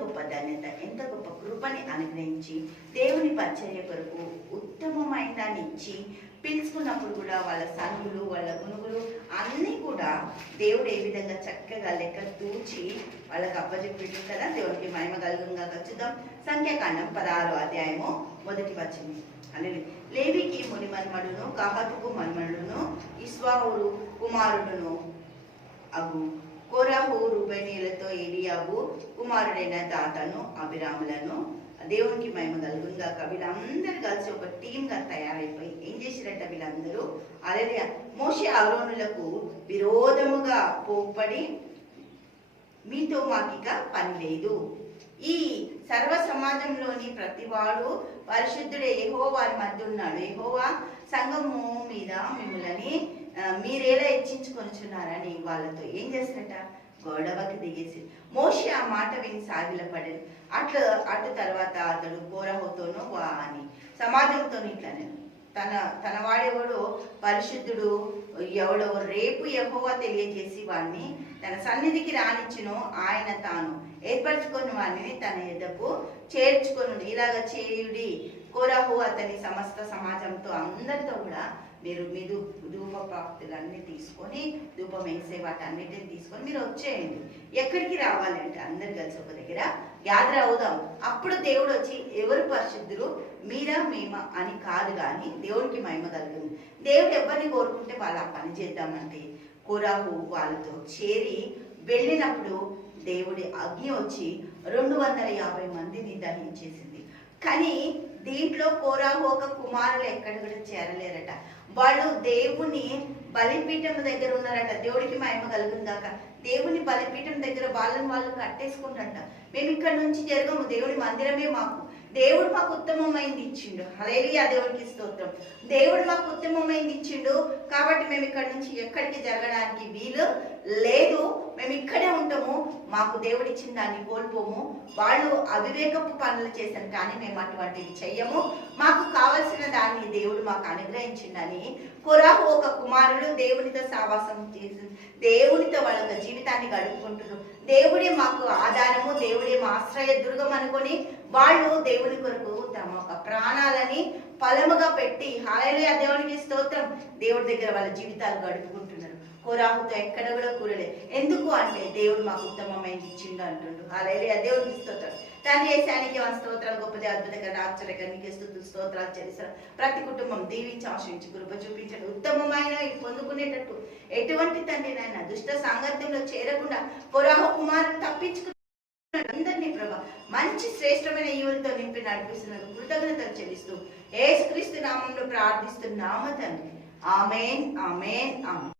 గొప్ప ధన్యత, ఎంత గొప్ప కృపని అనుగ్రహించి దేవుని పరిచర్య కొరకు ఉత్తమమైన దాన్ని ఇచ్చి పిలుచుకున్నప్పుడు కూడా వాళ్ళ సనుగులు వాళ్ళ గునుగులు అన్నీ కూడా దేవుడు ఏ విధంగా చక్కగా లెక్క తూచి వాళ్ళకి అప్పచెప్పిండు కదా. దేవుడికి మహిమ కలుగుగా చూద్దాం. సంఖ్యాకాండం 16వ అధ్యాయము 1వ వచనం. లేవికి ముని మన్మడును, కహాతుకు మన్మడును, ఇస్వాహురు కుమారుడును అగు కోరాహు రూబేనీలతో ఏలియాబు కుమారుడైన దాతను అభిరాములను దేవునికి మహిమ కలుగుగా వీళ్ళందరూ కలిసి ఒక టీంగా తయారైపోయి ఏం చేసిరట వీళ్ళందరూ హల్లెలూయా మోషే అహరోనులకు విరోధముగా పోపడి మీతో మాకిక పని లేదు, ఈ సర్వ సమాజంలోని ప్రతివాడు పరిశుద్ధుడే యెహోవారి మధ్య ఉన్నాడు, యెహోవా సంఘము మీద మిమ్మల్ని మీరేలా హెచ్చించుకొనిచున్నారని వాళ్ళతో ఏం చేసినట్ట గొడవకి దిగేసి మోషే ఆ మాట విని సాగిలపడాడు. అటు తర్వాత అతడు కోరహుతోనూ అని సమాజంతో ఇట్లానే తన వాడెవడో పరిశుద్ధుడు ఎవడో రేపు యెహోవా తెలియజేసి వాడిని తన సన్నిధికి రానిచ్చును, ఆయన తాను ఏర్పరచుకొని వాడిని తన ఎద్దకు చేర్చుకొని ఇలాగ చేయుడి. కోరాహు అతని సమస్త సమాజంతో అందరితో కూడా మీరు మీరు ధూప ప్రాప్తులన్నీ తీసుకొని ధూపం వేసే వాటన్నిటిని తీసుకొని మీరు వచ్చేయండి. ఎక్కడికి రావాలంటే అందరు కలిసి ఒక దగ్గర గ్యాదర్ అవుదాం. అప్పుడు దేవుడు వచ్చి ఎవరు పరిశుద్ధులు మీరా మేమా అని కాదు, కానీ దేవుడికి మహిమ కలుగుతుంది. దేవుడు ఎవరిని కోరుకుంటే వాళ్ళు ఆ పని చేద్దామంటే కోరాహు వాళ్ళతో చేరి వెళ్ళినప్పుడు దేవుడి అగ్ని వచ్చి 250 మందిని దహించేసింది. కానీ దీంట్లో కోరాహు ఒక కుమారులు ఎక్కడ కూడా చేరలేరట. వాళ్ళు దేవుని బలిపీఠం దగ్గర ఉన్నారట. దేవుడికి మహిమ కలుగుందాక దేవుని బలిపీఠం దగ్గర వాళ్ళని వాళ్ళు కట్టేసుకుంటారట. మేము ఇక్కడ నుంచి జరగము, దేవుడి మందిరమే మాకు, దేవుడు మాకు ఉత్తమమైంది ఇచ్చిండు. హల్లెలూయా దేవుడికి స్తోత్రం. దేవుడు మాకు ఉత్తమమైంది ఇచ్చిండు కాబట్టి మేము ఇక్కడ నుంచి ఎక్కడికి జరగడానికి వీలు లేదు, మేము ఇక్కడే ఉంటాము, మాకు దేవుడు ఇచ్చిన దాన్ని కోల్పోము. వాళ్ళు అవివేకపు పనులు చేశారు కానీ మేము అటువంటివి చెయ్యము, మాకు కావలసిన దాన్ని దేవుడు మాకు అనుగ్రహించిందని కోరాహు ఒక కుమారుడు దేవునితో సావాసం చేసి దేవునితో వాళ్ళ జీవితాన్ని గడుపుకుంటున్నారు. దేవుడే మాకు ఆధారము, దేవుడే మా ఆశ్రయ దుర్గం అనుకొని వాళ్ళు దేవుని కొరకు తమ ఒక ప్రాణాలని ఫలముగా పెట్టి హల్లెలూయా దేవునికి స్తోత్రం దేవుడి దగ్గర వాళ్ళ జీవితాలు గడుపుకుంటున్నారు. కోరాహుతో ఎక్కడ కూడా కూరలే. ఎందుకు అంటే దేవుడు మాకు ఉత్తమమైంది ఇచ్చిండు అంటుండు. హల్లెలూయా దేవునికి స్తోత్రం. తండ్రి యేసానికి స్తోత్రాలు, గొప్పది అద్భుతంగా ఆశ్చర్యకరానికి స్తుతులు స్తోత్రాలు చెల్లిస్తారు. ప్రతి కుటుంబం దీవించి ఆశ్రయించి కృప చూపించండి. ఉత్తమమైన పొందుకునేటట్టు ఎటువంటి తండ్రి నాయన దుష్ట సాంగత్యంలో చేరకుండా కోరాహు కుమారుని తప్పించుకు అందరినీ ప్రభా మంచి శ్రేష్టమైన ఈవులతో నింపి నడిపిస్తున్నారు. కృతజ్ఞతలు చెల్లిస్తూ యేసుక్రీస్తు నామంలో ప్రార్థిస్తున్నాము తండ్రి. ఆమేన్ ఆమేన్ ఆమేన్.